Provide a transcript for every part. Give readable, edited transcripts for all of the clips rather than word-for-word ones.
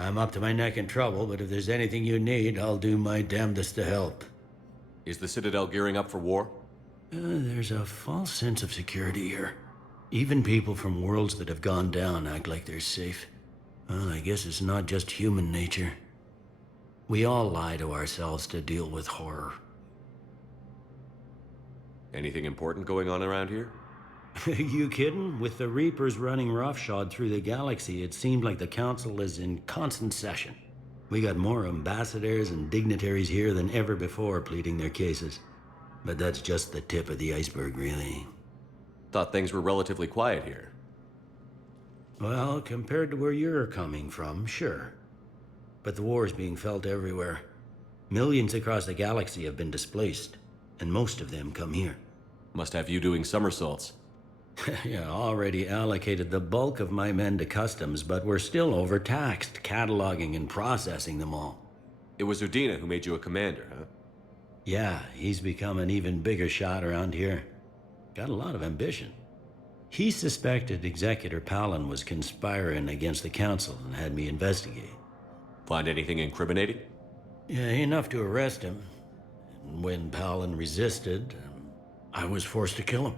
I'm up to my neck in trouble, but if there's anything you need, I'll do my damnedest to help. Is the Citadel gearing up for war? There's a false sense of security here. Even people from worlds that have gone down act like they're safe. Well, I guess it's not just human nature. We all lie to ourselves to deal with horror. Anything important going on around here? You kidding? With the Reapers running roughshod through the galaxy, it seemed like the Council is in constant session. We got more ambassadors and dignitaries here than ever before pleading their cases. But that's just the tip of the iceberg, really. Thought things were relatively quiet here. Well, compared to where you're coming from, sure. But the war is being felt everywhere. Millions across the galaxy have been displaced, and most of them come here. Must have you doing somersaults. Yeah, already allocated the bulk of my men to customs, but we're still overtaxed, cataloging and processing them all. It was Udina who made you a commander, huh? Yeah, he's become an even bigger shot around here. Got a lot of ambition. He suspected Executor Palin was conspiring against the Council and had me investigate. Find anything incriminating? Yeah, enough to arrest him. And when Palin resisted, I was forced to kill him.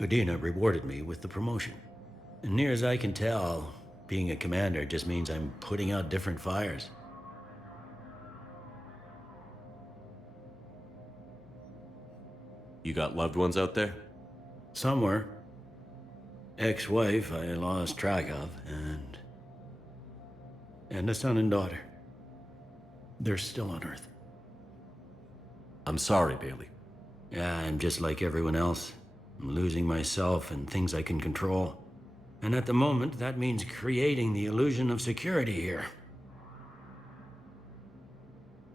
Udina rewarded me with the promotion. And near as I can tell, being a commander just means I'm putting out different fires. You got loved ones out there? Somewhere. Ex-wife I lost track of, and a son and daughter. They're still on Earth. I'm sorry, Bailey. Yeah, I'm just like everyone else. I'm losing myself and things I can control. And at the moment, that means creating the illusion of security here.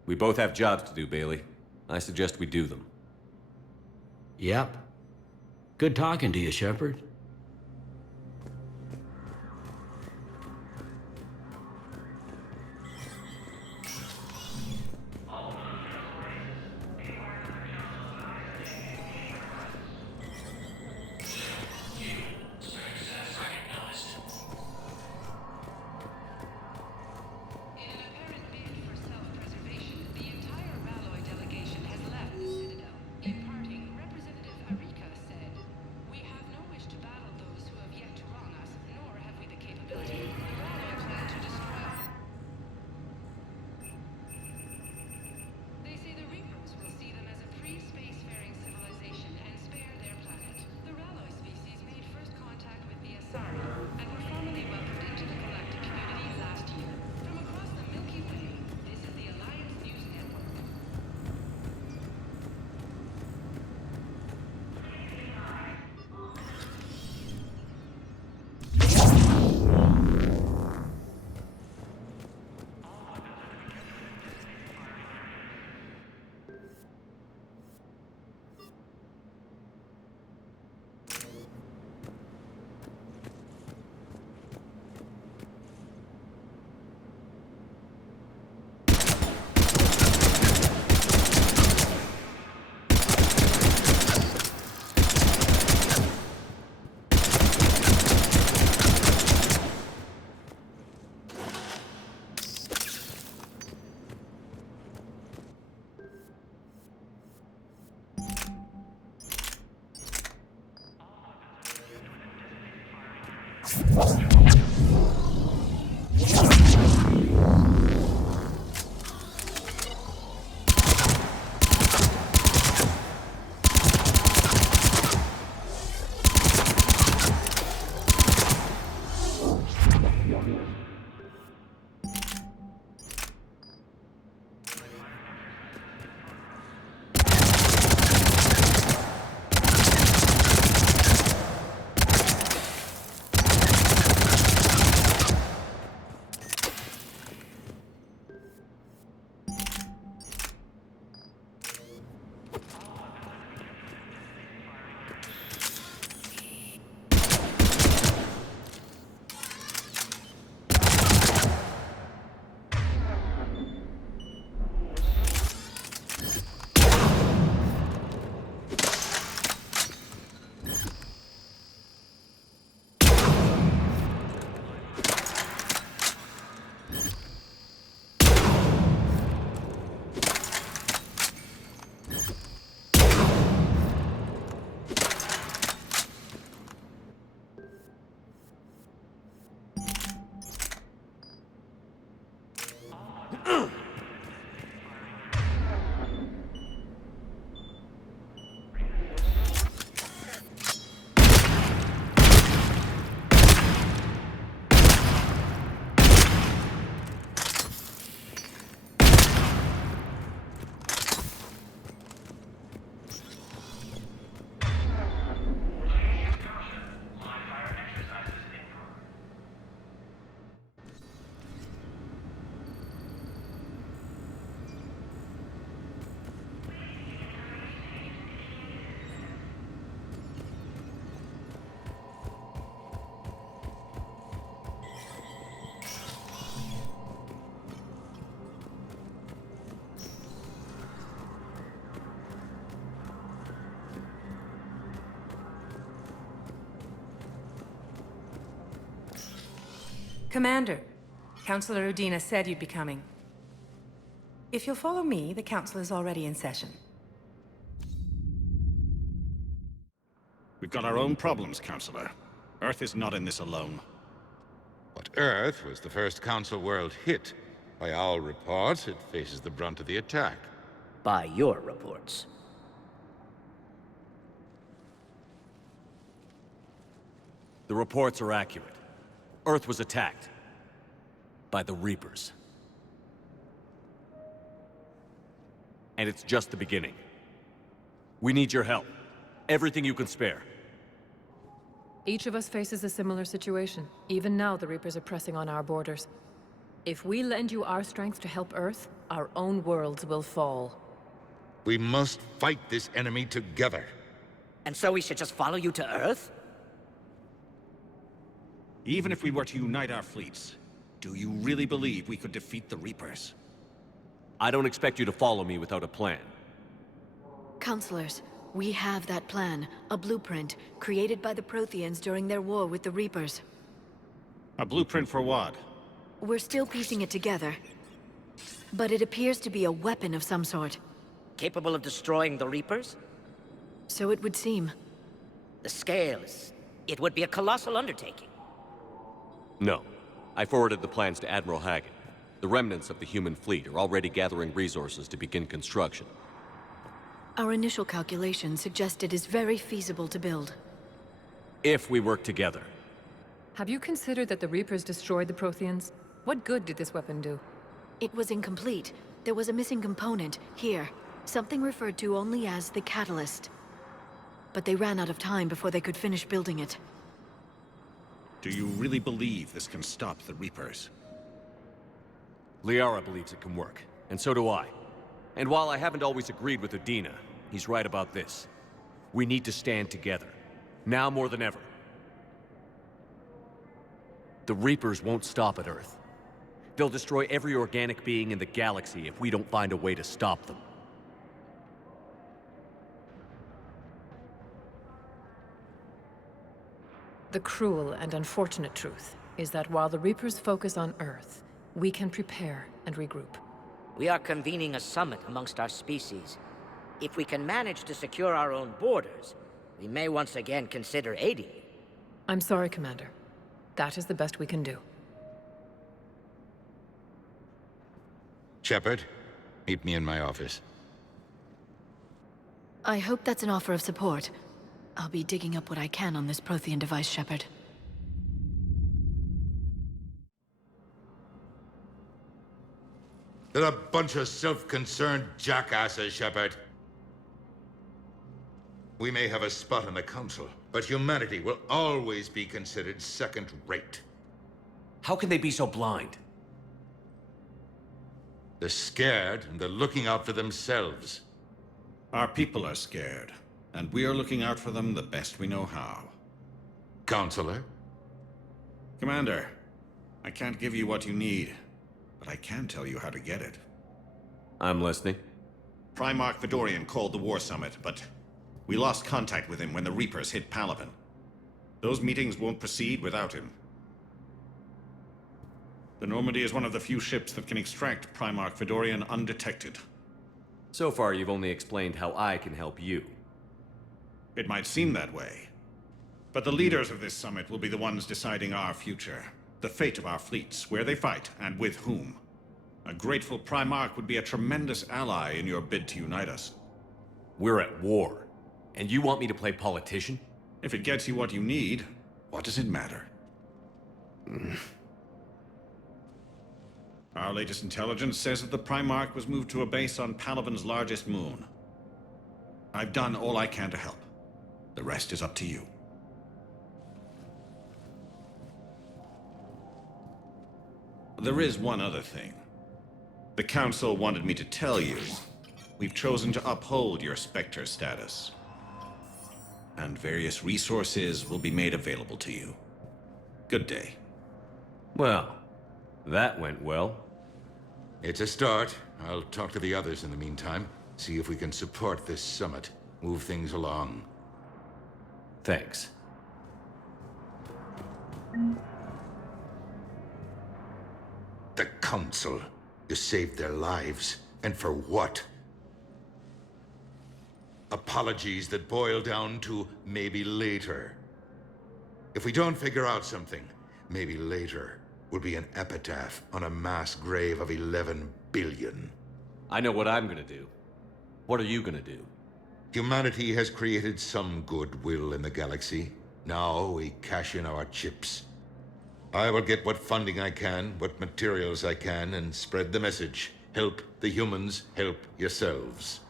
We both have jobs to do, Bailey. I suggest we do them. Yep. Good talking to you, Shepard. Imparting, Representative Arika said, "We have no wish to Commander, Councilor Udina said you'd be coming. If you'll follow me, the council is already in session. We've got our own problems, Counselor. Earth is not in this alone. But Earth was the first Council world hit. By all reports, it faces the brunt of the attack. By your reports. The reports are accurate. Earth was attacked. By the Reapers. And it's just the beginning. We need your help. Everything you can spare. Each of us faces a similar situation. Even now, the Reapers are pressing on our borders. If we lend you our strength to help Earth, our own worlds will fall. We must fight this enemy together. And so we should just follow you to Earth? Even if we were to unite our fleets, do you really believe we could defeat the Reapers? I don't expect you to follow me without a plan. Counselors, we have that plan. A blueprint, created by the Protheans during their war with the Reapers. A blueprint for what? We're still piecing it together. But it appears to be a weapon of some sort. Capable of destroying the Reapers? So it would seem. The scale is... it would be a colossal undertaking. No. I forwarded the plans to Admiral Hagen. The remnants of the human fleet are already gathering resources to begin construction. Our initial calculations suggest it is very feasible to build. If we work together. Have you considered that the Reapers destroyed the Protheans? What good did this weapon do? It was incomplete. There was a missing component, here. Something referred to only as the catalyst. But they ran out of time before they could finish building it. Do you really believe this can stop the Reapers? Liara believes it can work, and so do I. And while I haven't always agreed with Udina, he's right about this. We need to stand together. Now more than ever. The Reapers won't stop at Earth. They'll destroy every organic being in the galaxy if we don't find a way to stop them. The cruel and unfortunate truth is that while the Reapers focus on Earth, we can prepare and regroup. We are convening a summit amongst our species. If we can manage to secure our own borders, we may once again consider aiding you. I'm sorry, Commander. That is the best we can do. Shepard, meet me in my office. I hope that's an offer of support. I'll be digging up what I can on this Prothean device, Shepard. They're a bunch of self-concerned jackasses, Shepard. We may have a spot in the Council, but humanity will always be considered second-rate. How can they be so blind? They're scared, and they're looking out for themselves. Our people are scared, and we are looking out for them the best we know how. Counselor? Commander, I can't give you what you need, but I can tell you how to get it. I'm listening. Primarch Fedorian called the War Summit, but we lost contact with him when the Reapers hit Palaven. Those meetings won't proceed without him. The Normandy is one of the few ships that can extract Primarch Fedorian undetected. So far, you've only explained how I can help you. It might seem that way. But the leaders of this summit will be the ones deciding our future. The fate of our fleets, where they fight, and with whom. A grateful Primarch would be a tremendous ally in your bid to unite us. We're at war. And you want me to play politician? If it gets you what you need, what does it matter? Our latest intelligence says that the Primarch was moved to a base on Palaven's largest moon. I've done all I can to help. The rest is up to you. There is one other thing. The Council wanted me to tell you, we've chosen to uphold your Spectre status. And various resources will be made available to you. Good day. Well, that went well. It's a start. I'll talk to the others in the meantime. See if we can support this summit. Move things along. Thanks. The Council. You saved their lives. And for what? Apologies that boil down to maybe later. If we don't figure out something, maybe later will be an epitaph on a mass grave of 11 billion. I know what I'm gonna do. What are you gonna do? Humanity has created some goodwill in the galaxy. Now we cash in our chips. I will get what funding I can, what materials I can, and spread the message. Help the humans, help yourselves.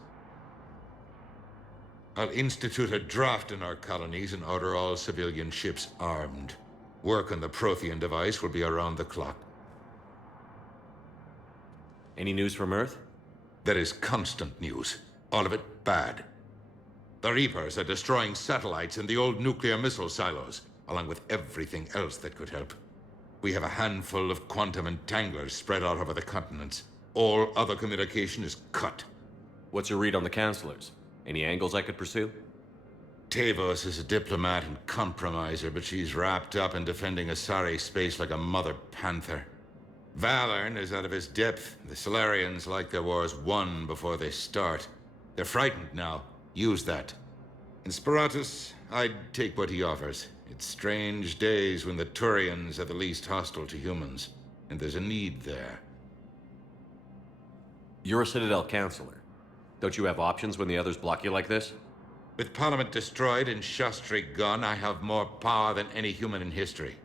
I'll institute a draft in our colonies and order all civilian ships armed. Work on the Prothean device will be around the clock. Any news from Earth? There is constant news. All of it bad. The Reapers are destroying satellites and the old nuclear missile silos, along with everything else that could help. We have a handful of quantum entanglers spread out over the continents. All other communication is cut. What's your read on the counselors? Any angles I could pursue? Tavos is a diplomat and compromiser, but she's wrapped up in defending Asari space like a mother panther. Valorn is out of his depth. The Solarians like their wars won before they start. They're frightened now. Use that. In Sparatus, I'd take what he offers. It's strange days when the Turians are the least hostile to humans, and there's a need there. You're a Citadel counselor. Don't you have options when the others block you like this? With Parliament destroyed and Shastri gone, I have more power than any human in history.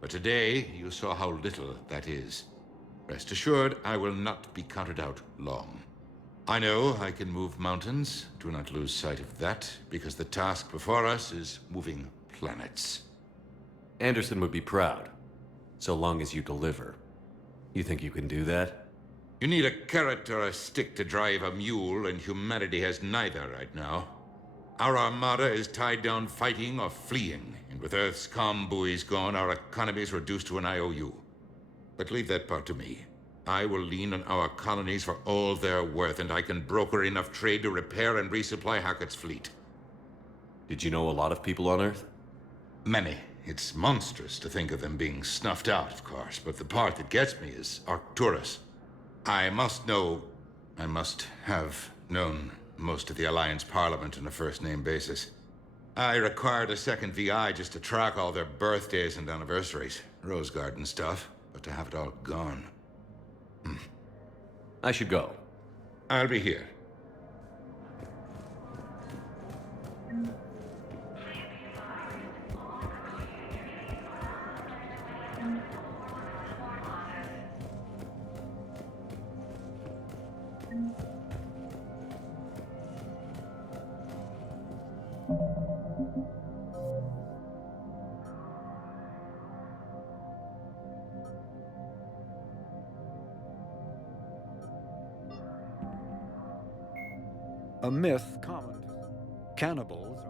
But today, you saw how little that is. Rest assured, I will not be counted out long. I know I can move mountains. Do not lose sight of that, because the task before us is moving planets. Anderson would be proud, so long as you deliver. You think you can do that? You need a carrot or a stick to drive a mule, and humanity has neither right now. Our armada is tied down fighting or fleeing, and with Earth's comm buoys gone, our economy is reduced to an IOU. But leave that part to me. I will lean on our colonies for all they're worth, and I can broker enough trade to repair and resupply Hackett's fleet. Did you know a lot of people on Earth? Many. It's monstrous to think of them being snuffed out, of course, but the part that gets me is Arcturus. I must have known most of the Alliance Parliament on a first-name basis. I required a second VI just to track all their birthdays and anniversaries. Rose Garden stuff, but to have it all gone. I should go. I'll be here. A myth common to cannibals.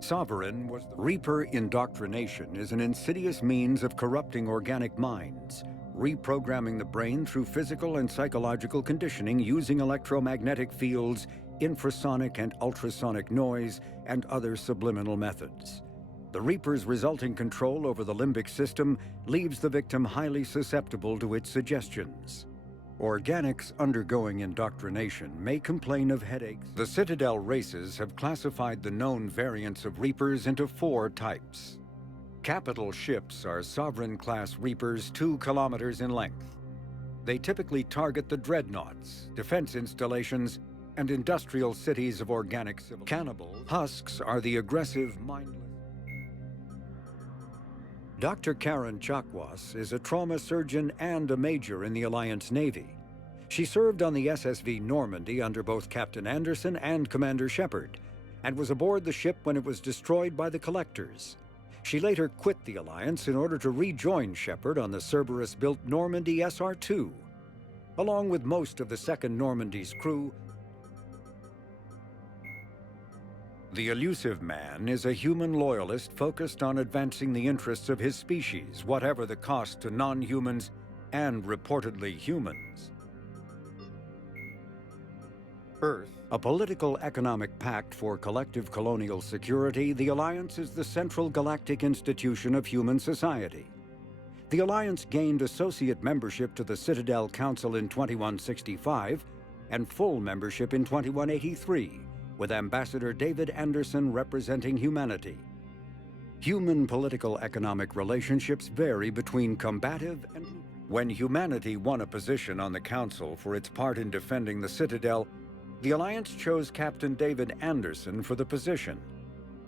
Sovereign was the Reaper indoctrination is an insidious means of corrupting organic minds, reprogramming the brain through physical and psychological conditioning using electromagnetic fields, infrasonic and ultrasonic noise, and other subliminal methods. The Reaper's resulting control over the limbic system leaves the victim highly susceptible to its suggestions. Organics undergoing indoctrination may complain of headaches. The Citadel races have classified the known variants of Reapers into 4 types. Capital ships are Sovereign-class Reapers 2 kilometers in length. They typically target the dreadnoughts, defense installations, and industrial cities of organic civil cannibals. Husks are the aggressive, mindless. Dr. Karen Chakwas is a trauma surgeon and a major in the Alliance Navy. She served on the SSV Normandy under both Captain Anderson and Commander Shepard, and was aboard the ship when it was destroyed by the Collectors. She later quit the Alliance in order to rejoin Shepard on the Cerberus-built Normandy SR-2. Along with most of the Second Normandy's crew, the elusive man is a human loyalist focused on advancing the interests of his species, whatever the cost to non-humans and reportedly humans. Earth, a political economic pact for collective colonial security, the Alliance is the central galactic institution of human society. The Alliance gained associate membership to the Citadel Council in 2165 and full membership in 2183, with Ambassador David Anderson representing humanity. Human political-economic relationships vary between combative and... When humanity won a position on the Council for its part in defending the Citadel, the Alliance chose Captain David Anderson for the position.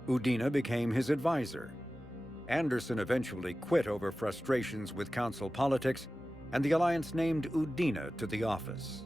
Udina became his advisor. Anderson eventually quit over frustrations with Council politics, and the Alliance named Udina to the office.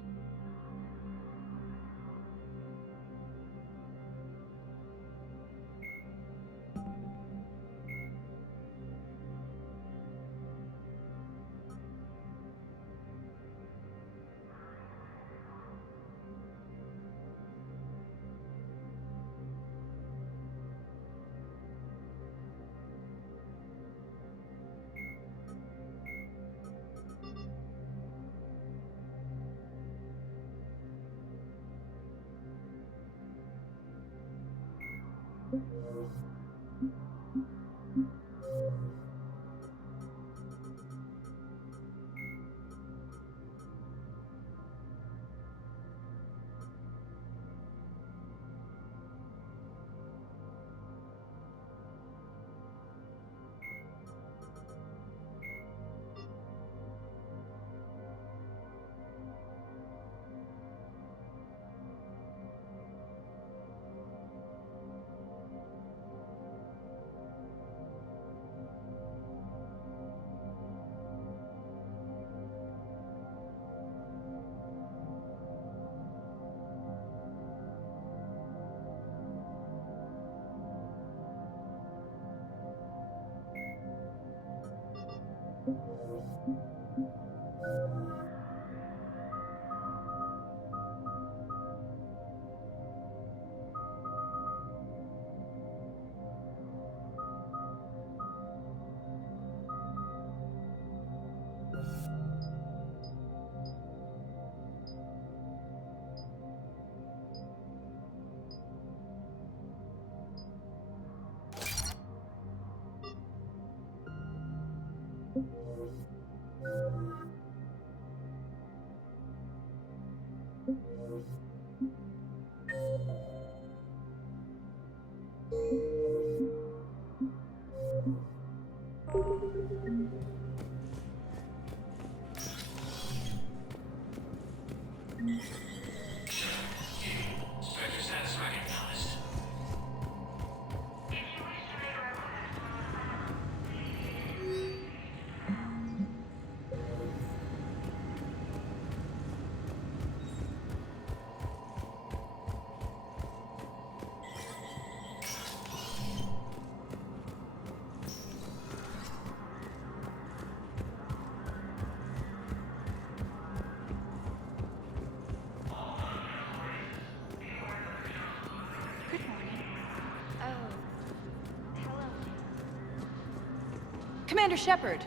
Commander Shepard.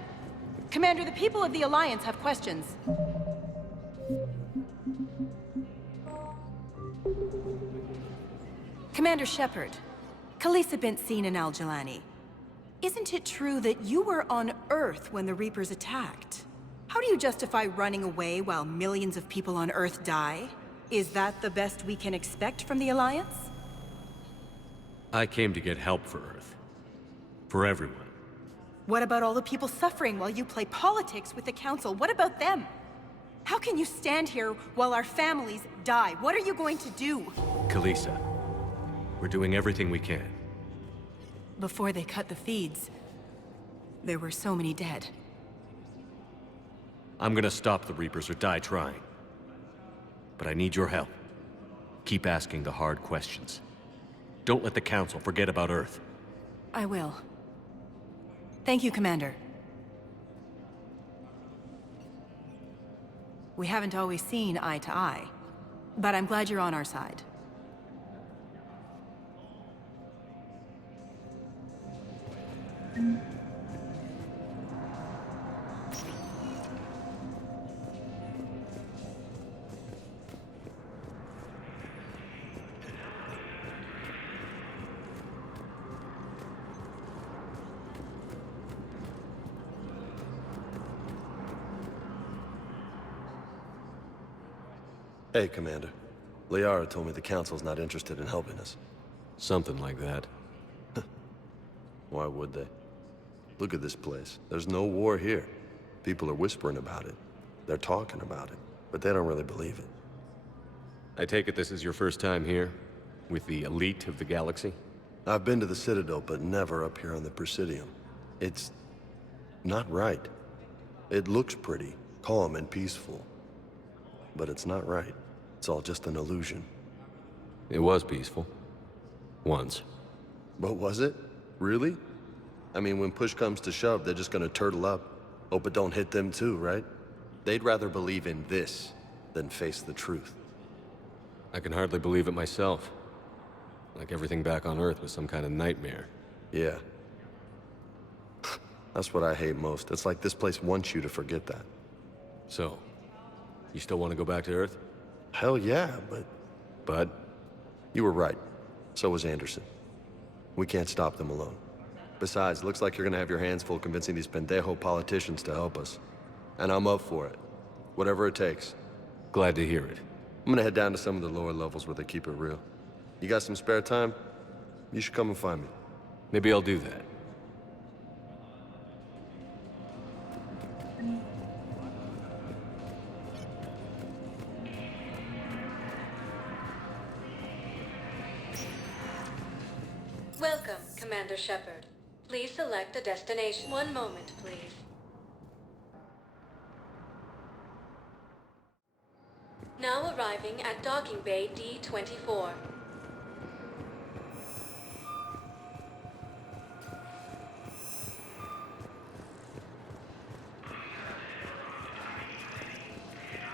Commander, the people of the Alliance have questions. Commander Shepard, Khaleesa bint seen in Al-Jalani. Isn't it true that you were on Earth when the Reapers attacked? How do you justify running away while millions of people on Earth die? Is that the best we can expect from the Alliance? I came to get help for Earth. For everyone. What about all the people suffering while you play politics with the Council? What about them? How can you stand here while our families die? What are you going to do? Kalisa, we're doing everything we can. Before they cut the feeds, there were so many dead. I'm gonna stop the Reapers or die trying. But I need your help. Keep asking the hard questions. Don't let the Council forget about Earth. I will. Thank you, Commander. We haven't always seen eye to eye, but I'm glad you're on our side. Hey, Commander. Liara told me the Council's not interested in helping us. Something like that. Why would they? Look at this place. There's no war here. People are whispering about it. They're talking about it, but they don't really believe it. I take it this is your first time here? With the elite of the galaxy? I've been to the Citadel, but never up here on the Presidium. It's not right. It looks pretty, calm and peaceful. But it's not right. It's all just an illusion. It was peaceful. Once. But was it? Really? I mean, when push comes to shove, they're just gonna turtle up. Hope it don't hit them too, right? They'd rather believe in this than face the truth. I can hardly believe it myself. Like everything back on Earth was some kind of nightmare. Yeah. That's what I hate most. It's like this place wants you to forget that. So, you still want to go back to Earth? Hell yeah, but... Bud? You were right. So was Anderson. We can't stop them alone. Besides, looks like you're gonna have your hands full convincing these pendejo politicians to help us. And I'm up for it. Whatever it takes. Glad to hear it. I'm gonna head down to some of the lower levels where they keep it real. You got some spare time? You should come and find me. Maybe I'll do that. Welcome, Commander Shepard. Please select a destination. One moment, please. Now arriving at Docking Bay D-24.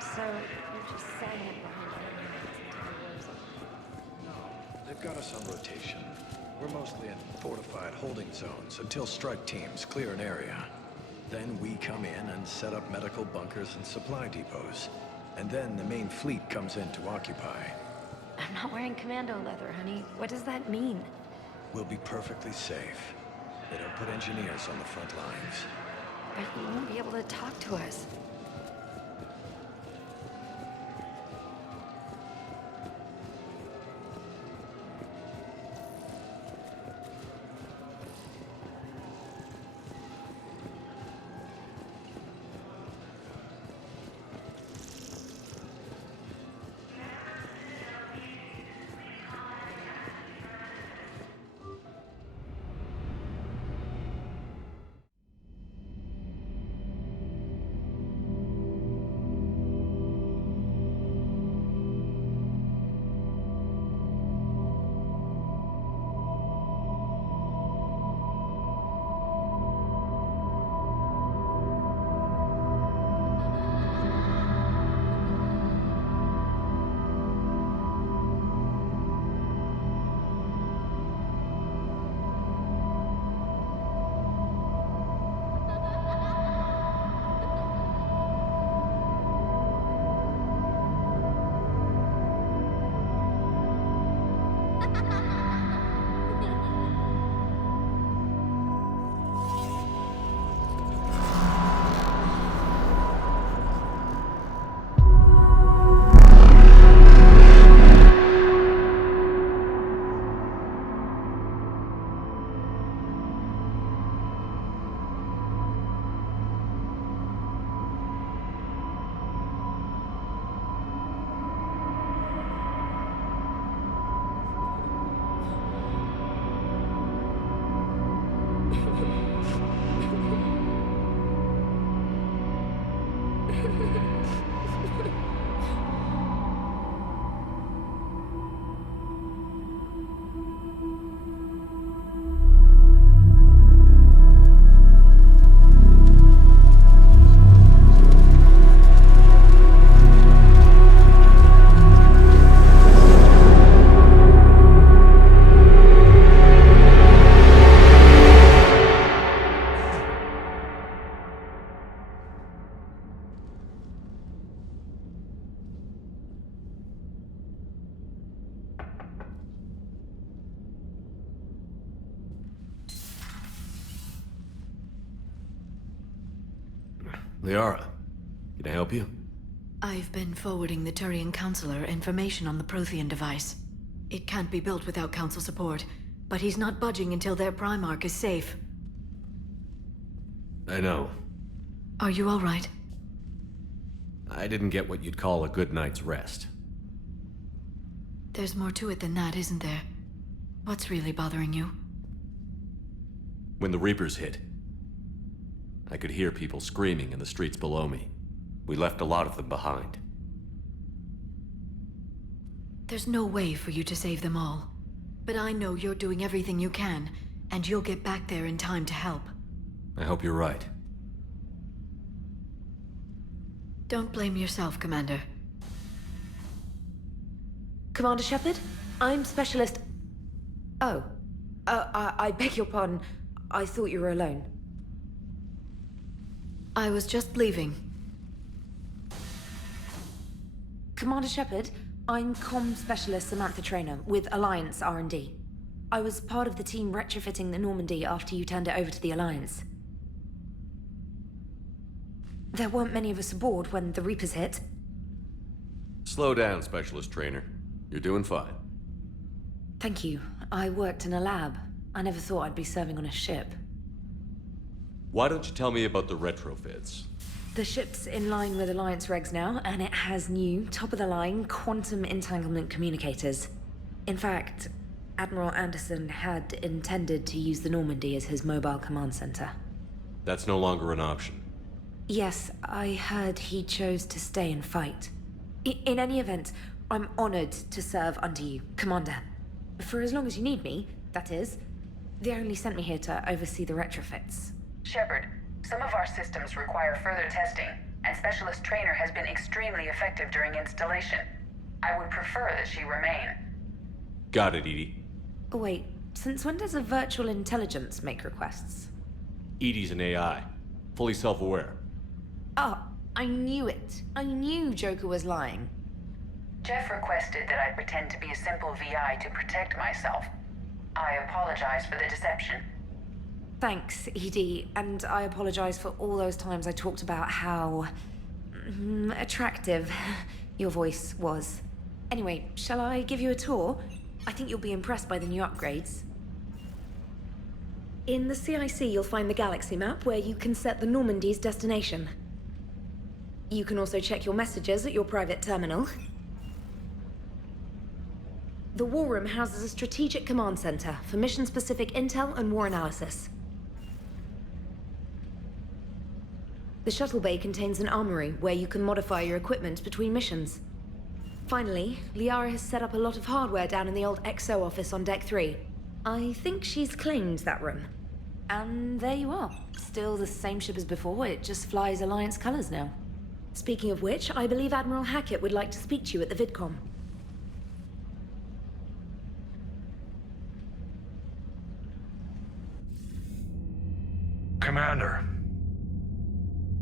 So, you're just saying it behind They've got us on rotation. We're mostly in fortified holding zones until strike teams clear an area. Then we come in and set up medical bunkers and supply depots. And then the main fleet comes in to occupy. I'm not wearing commando leather, honey. What does that mean? We'll be perfectly safe. They don't put engineers on the front lines. But you won't be able to talk to us. Liara, can I help you? I've been forwarding the Turian Counselor information on the Prothean device. It can't be built without Council support, but he's not budging until their Primarch is safe. I know. Are you all right? I didn't get what you'd call a good night's rest. There's more to it than that, isn't there? What's really bothering you? When the Reapers hit, I could hear people screaming in the streets below me. We left a lot of them behind. There's no way for you to save them all. But I know you're doing everything you can, and you'll get back there in time to help. I hope you're right. Don't blame yourself, Commander. Commander Shepard? I'm Specialist... Oh. I beg your pardon. I thought you were alone. I was just leaving. Commander Shepard, I'm Comm Specialist Samantha Traynor with Alliance R&D. I was part of the team retrofitting the Normandy after you turned it over to the Alliance. There weren't many of us aboard when the Reapers hit. Slow down, Specialist Trainer. You're doing fine. Thank you. I worked in a lab. I never thought I'd be serving on a ship. Why don't you tell me about the retrofits? The ship's in line with Alliance regs now, and it has new, top-of-the-line, quantum entanglement communicators. In fact, Admiral Anderson had intended to use the Normandy as his mobile command center. That's no longer an option. Yes, I heard he chose to stay and fight. In any event, I'm honored to serve under you, Commander. For as long as you need me, that is. They only sent me here to oversee the retrofits. Shepard, some of our systems require further testing, and Specialist Trainer has been extremely effective during installation. I would prefer that she remain. Got it, Edie. Wait, since when does a virtual intelligence make requests? Edie's an AI, fully self-aware. Oh, I knew it. I knew Joker was lying. Jeff requested that I pretend to be a simple VI to protect myself. I apologize for the deception. Thanks, Edie, and I apologize for all those times I talked about how... attractive your voice was. Anyway, shall I give you a tour? I think you'll be impressed by the new upgrades. In the CIC, you'll find the galaxy map where you can set the Normandy's destination. You can also check your messages at your private terminal. The War Room houses a strategic command center for mission-specific intel and war analysis. The shuttle bay contains an armory where you can modify your equipment between missions. Finally, Liara has set up a lot of hardware down in the old XO office on Deck 3. I think she's claimed that room. And there you are. Still the same ship as before, it just flies Alliance colors now. Speaking of which, I believe Admiral Hackett would like to speak to you at the VidCom. Commander,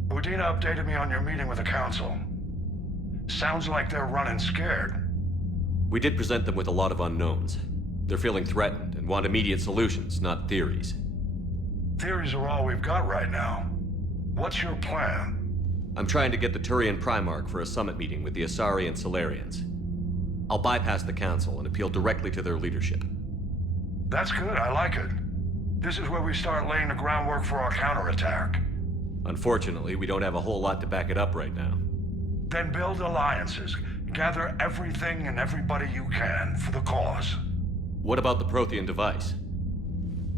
Udina updated me on your meeting with the Council. Sounds like they're running scared. We did present them with a lot of unknowns. They're feeling threatened and want immediate solutions, not theories. Theories are all we've got right now. What's your plan? I'm trying to get the Turian Primarch for a summit meeting with the Asari and Solarians. I'll bypass the Council and appeal directly to their leadership. That's good, I like it. This is where we start laying the groundwork for our counterattack. Unfortunately, we don't have a whole lot to back it up right now. Then build alliances. Gather everything and everybody you can for the cause. What about the Prothean device?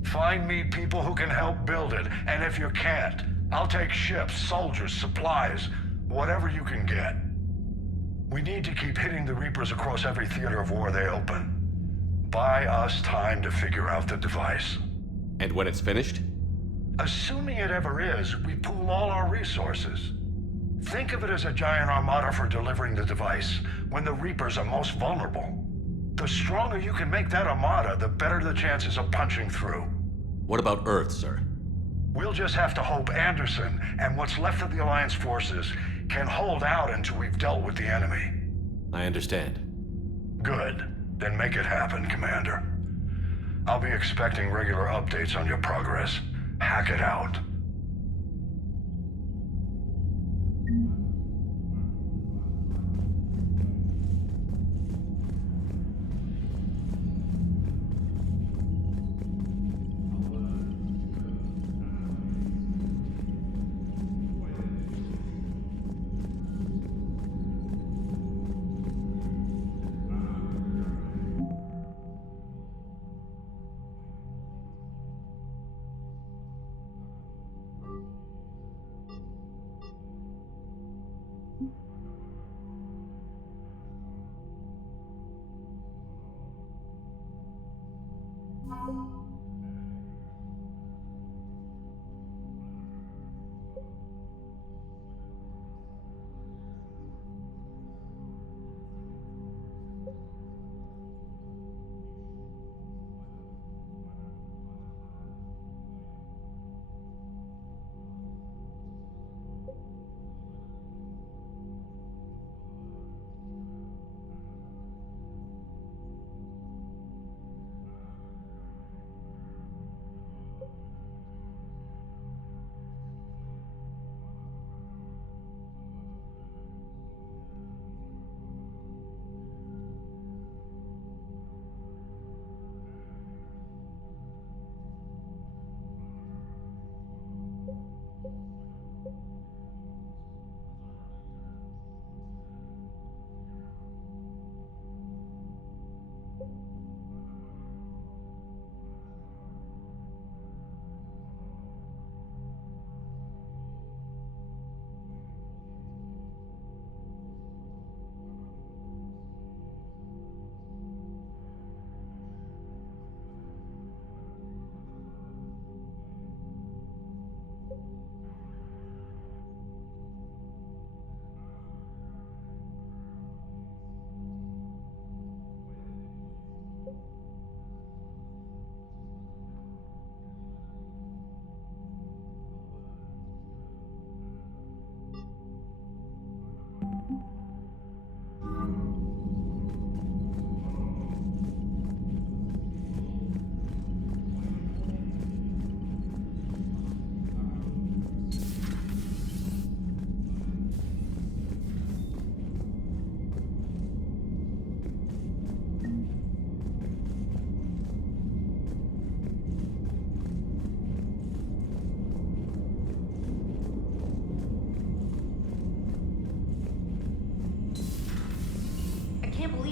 Find me people who can help build it, and if you can't, I'll take ships, soldiers, supplies, whatever you can get. We need to keep hitting the Reapers across every theater of war they open. Buy us time to figure out the device. And when it's finished? Assuming it ever is, we pool all our resources. Think of it as a giant armada for delivering the device, when the Reapers are most vulnerable. The stronger you can make that armada, the better the chances of punching through. What about Earth, sir? We'll just have to hope Anderson and what's left of the Alliance forces can hold out until we've dealt with the enemy. I understand. Good. Then make it happen, Commander. I'll be expecting regular updates on your progress. Hack it out.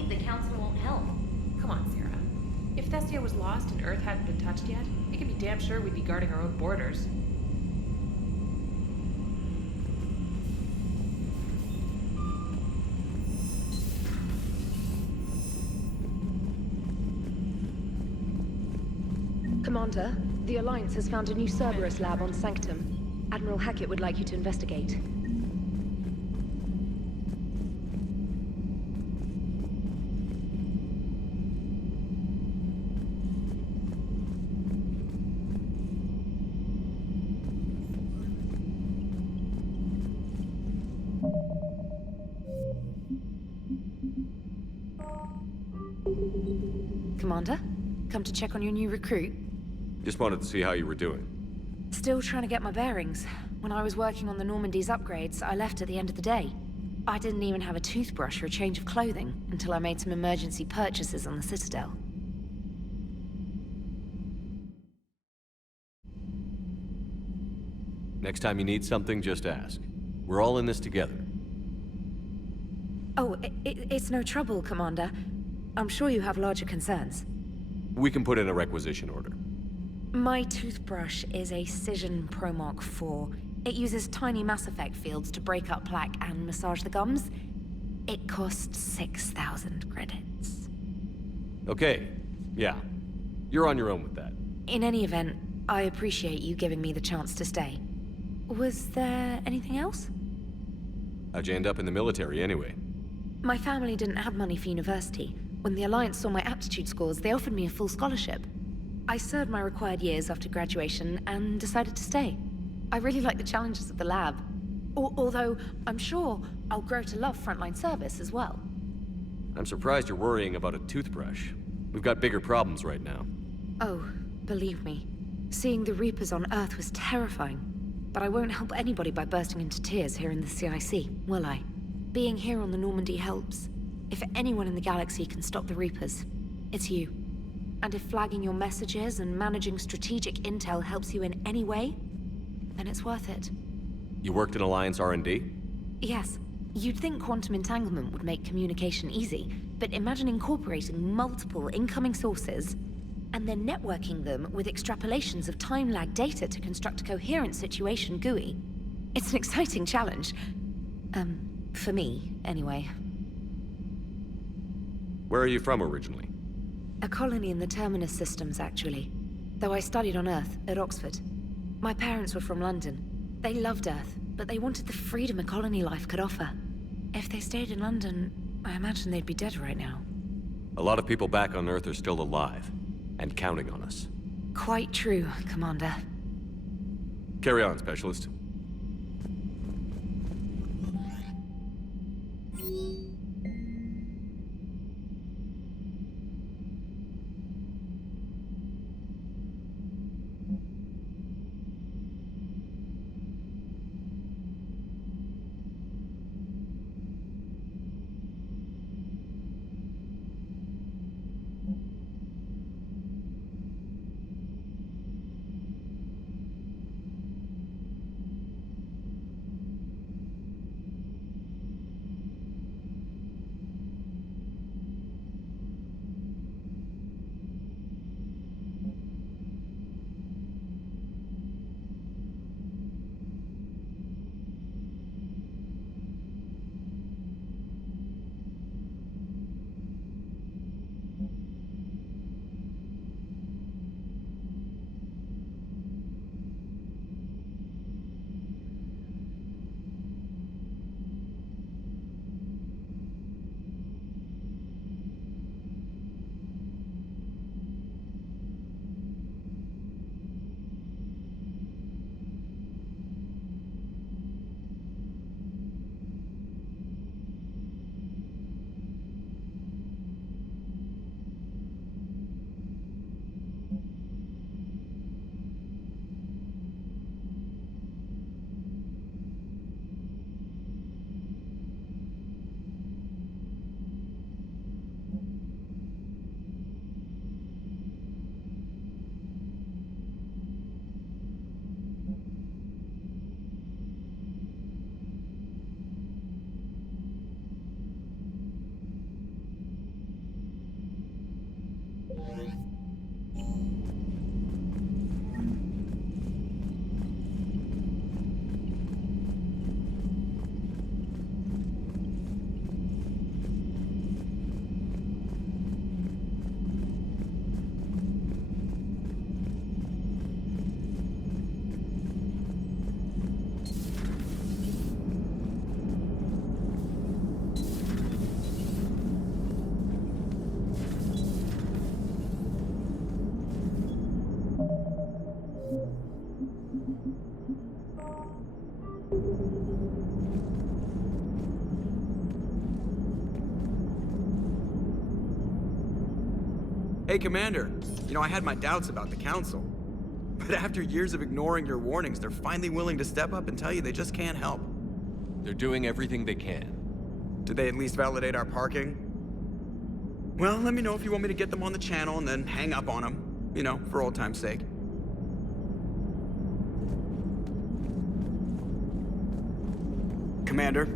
The council won't help. Come on, Sarah. If Thestia was lost and Earth hadn't been touched yet, we could be damn sure we'd be guarding our own borders. Commander, the Alliance has found a new Cerberus lab on Sanctum. Admiral Hackett would like you to investigate. Commander, come to check on your new recruit? Just wanted to see how you were doing. Still trying to get my bearings. When I was working on the Normandy's upgrades, I left at the end of the day. I didn't even have a toothbrush or a change of clothing until I made some emergency purchases on the Citadel. Next time you need something, just ask. We're all in this together. Oh, it's no trouble, Commander. I'm sure you have larger concerns. We can put in a requisition order. My toothbrush is a Cision Pro Mark IV. It uses tiny Mass Effect fields to break up plaque and massage the gums. It costs 6,000 credits. Okay, yeah. You're on your own with that. In any event, I appreciate you giving me the chance to stay. Was there anything else? How'd you end up in the military anyway? My family didn't have money for university. When the Alliance saw my aptitude scores, they offered me a full scholarship. I served my required years after graduation and decided to stay. I really like the challenges of the lab. Although, I'm sure I'll grow to love frontline service as well. I'm surprised you're worrying about a toothbrush. We've got bigger problems right now. Oh, believe me. Seeing the Reapers on Earth was terrifying. But I won't help anybody by bursting into tears here in the CIC, will I? Being here on the Normandy helps. If anyone in the galaxy can stop the Reapers, it's you. And if flagging your messages and managing strategic intel helps you in any way, then it's worth it. You worked in Alliance R&D? Yes. You'd think quantum entanglement would make communication easy, but imagine incorporating multiple incoming sources and then networking them with extrapolations of time-lag data to construct a coherent situation GUI. It's an exciting challenge. For me, anyway. Where are you from originally? A colony in the Terminus systems, actually. Though I studied on Earth, at Oxford. My parents were from London. They loved Earth, but they wanted the freedom a colony life could offer. If they stayed in London, I imagine they'd be dead right now. A lot of people back on Earth are still alive, and counting on us. Quite true, Commander. Carry on, Specialist. Hey, Commander. You know, I had my doubts about the Council. But after years of ignoring your warnings, they're finally willing to step up and tell you they just can't help. They're doing everything they can. Did they at least validate our parking? Well, let me know if you want me to get them on the channel and then hang up on them. You know, for old time's sake. Commander?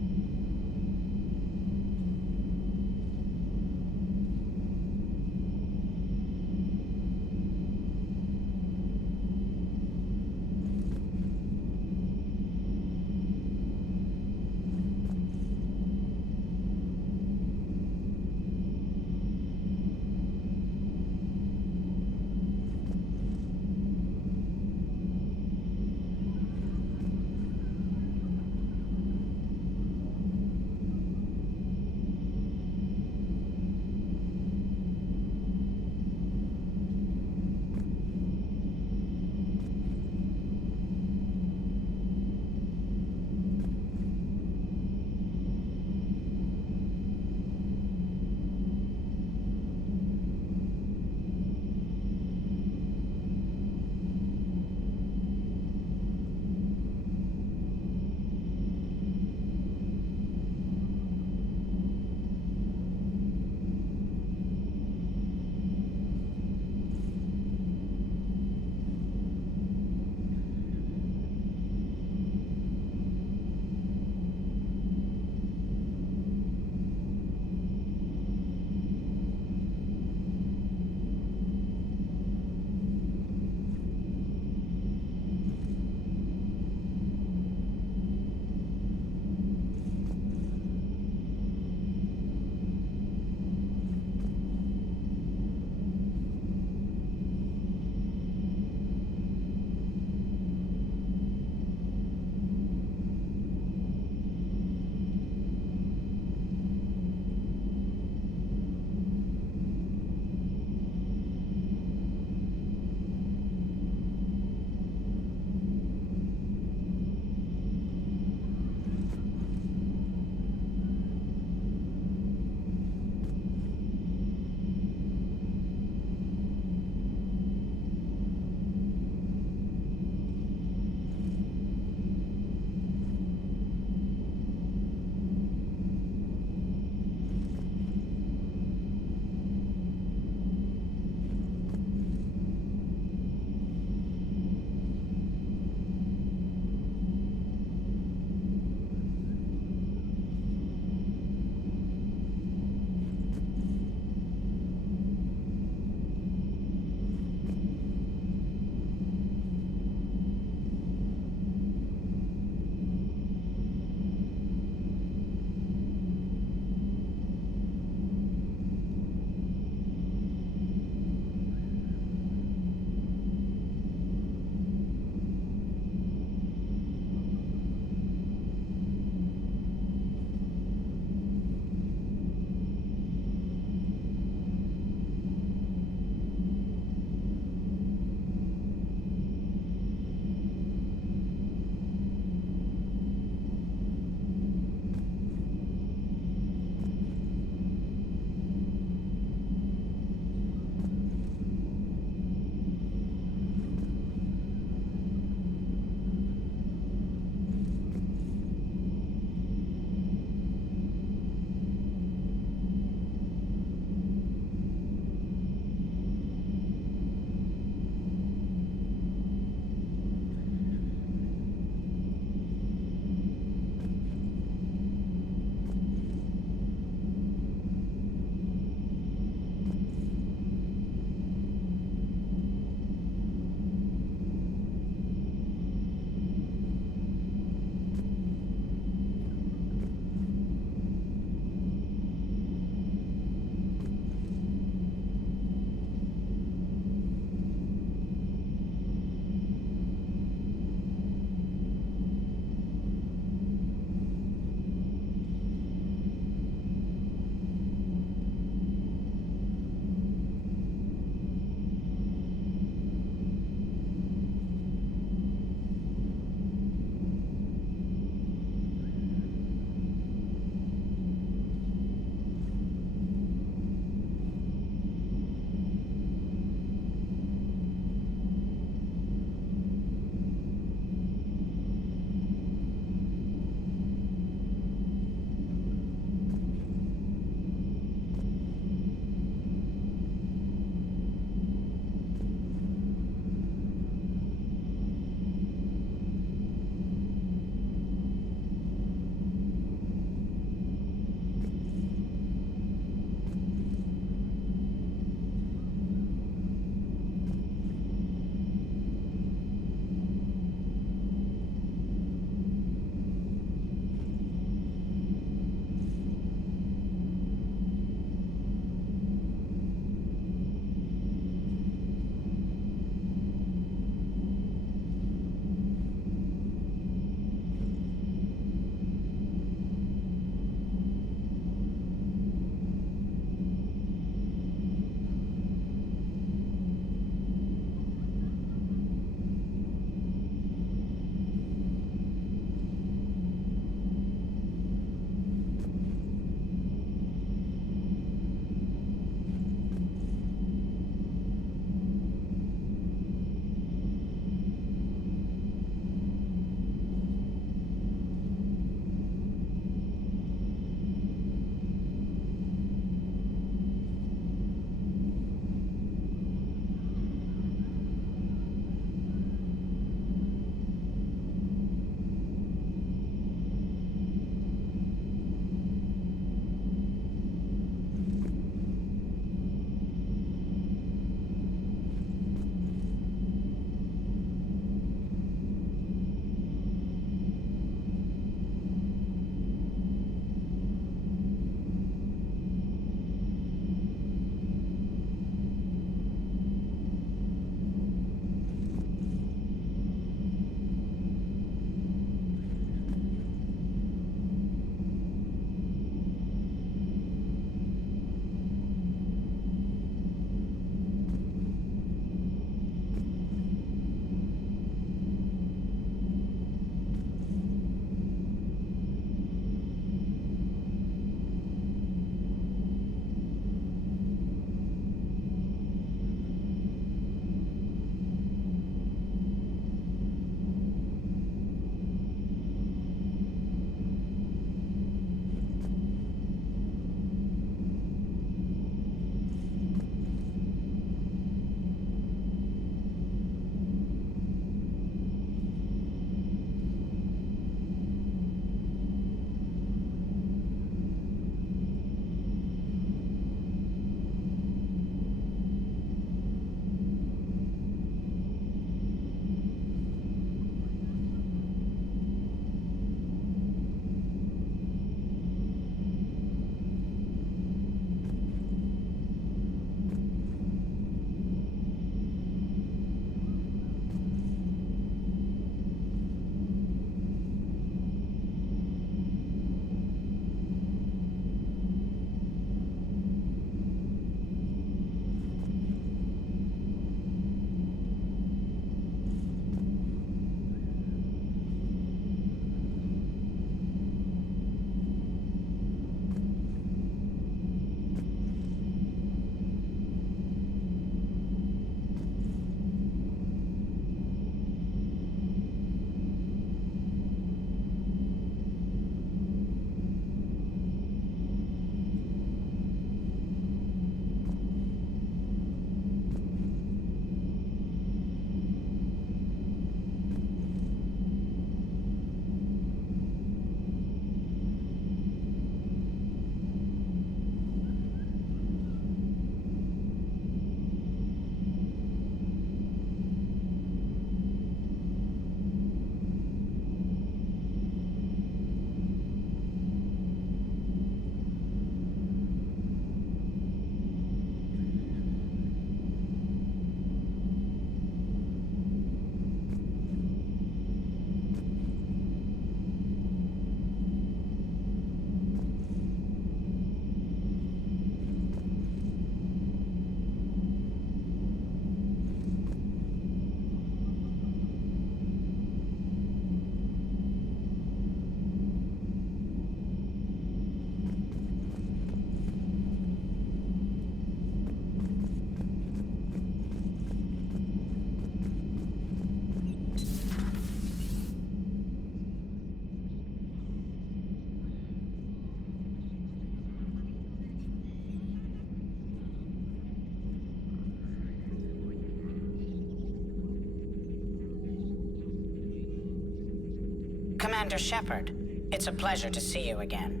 Commander Shepard, it's a pleasure to see you again.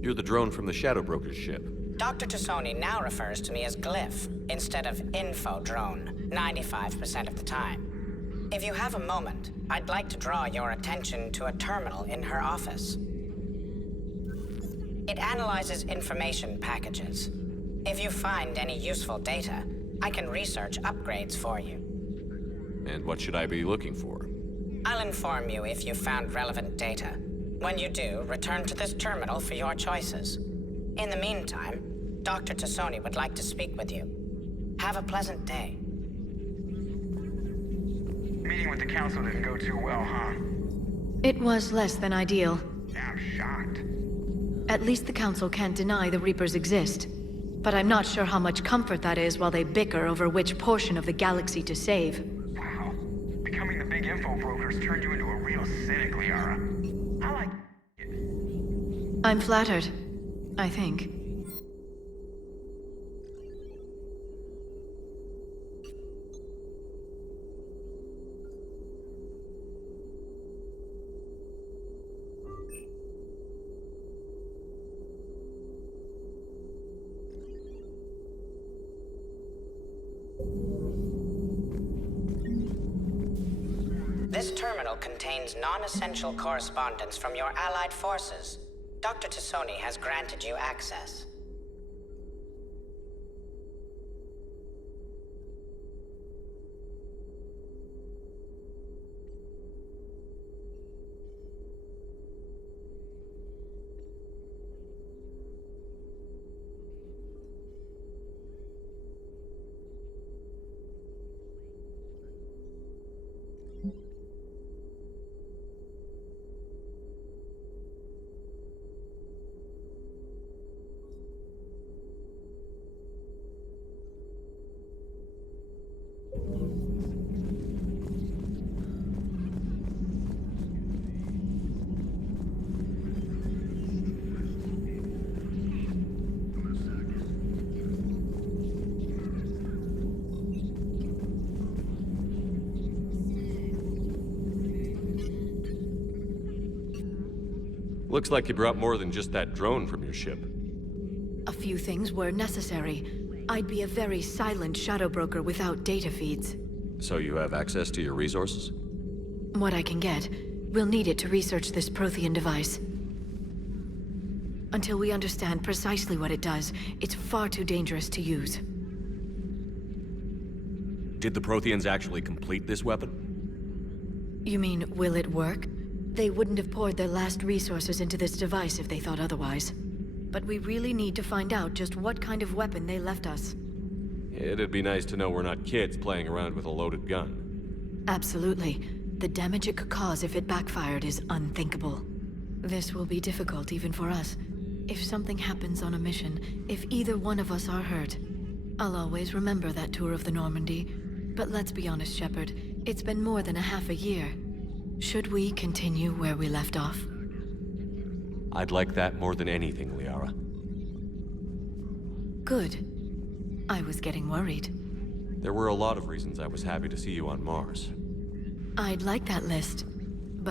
You're the drone from the Shadow Broker's ship. Dr. Tassoni now refers to me as Glyph, instead of Info Drone, 95% of the time. If you have a moment, I'd like to draw your attention to a terminal in her office. It analyzes information packages. If you find any useful data, I can research upgrades for you. And what should I be looking for? I'll inform you if you found relevant data. When you do, return to this terminal for your choices. In the meantime, Dr. Tassoni would like to speak with you. Have a pleasant day. Meeting with the council didn't go too well, huh? It was less than ideal. Yeah, I'm shocked. At least the council can't deny the Reapers exist. But I'm not sure how much comfort that is while they bicker over which portion of the galaxy to save. Wow. Becoming the big info brokers turned you into a real cynic, Liara. I like it. I'm flattered, I think. This terminal contains non-essential correspondence from your allied forces. Dr. Tassoni has granted you access. Looks like you brought more than just that drone from your ship. A few things were necessary. I'd be a very silent shadow broker without data feeds. So you have access to your resources? What I can get. We'll need it to research this Prothean device. Until we understand precisely what it does, it's far too dangerous to use. Did the Protheans actually complete this weapon? You mean, will it work? They wouldn't have poured their last resources into this device if they thought otherwise. But we really need to find out just what kind of weapon they left us. It'd be nice to know we're not kids playing around with a loaded gun. Absolutely. The damage it could cause if it backfired is unthinkable. This will be difficult even for us. If something happens on a mission, if either one of us are hurt, I'll always remember that tour of the Normandy. But let's be honest, Shepard. It's been more than a half a year. Should we continue where we left off? I'd like that more than anything, Liara. Good. I was getting worried. There were a lot of reasons I was happy to see you on Mars. I'd like that list.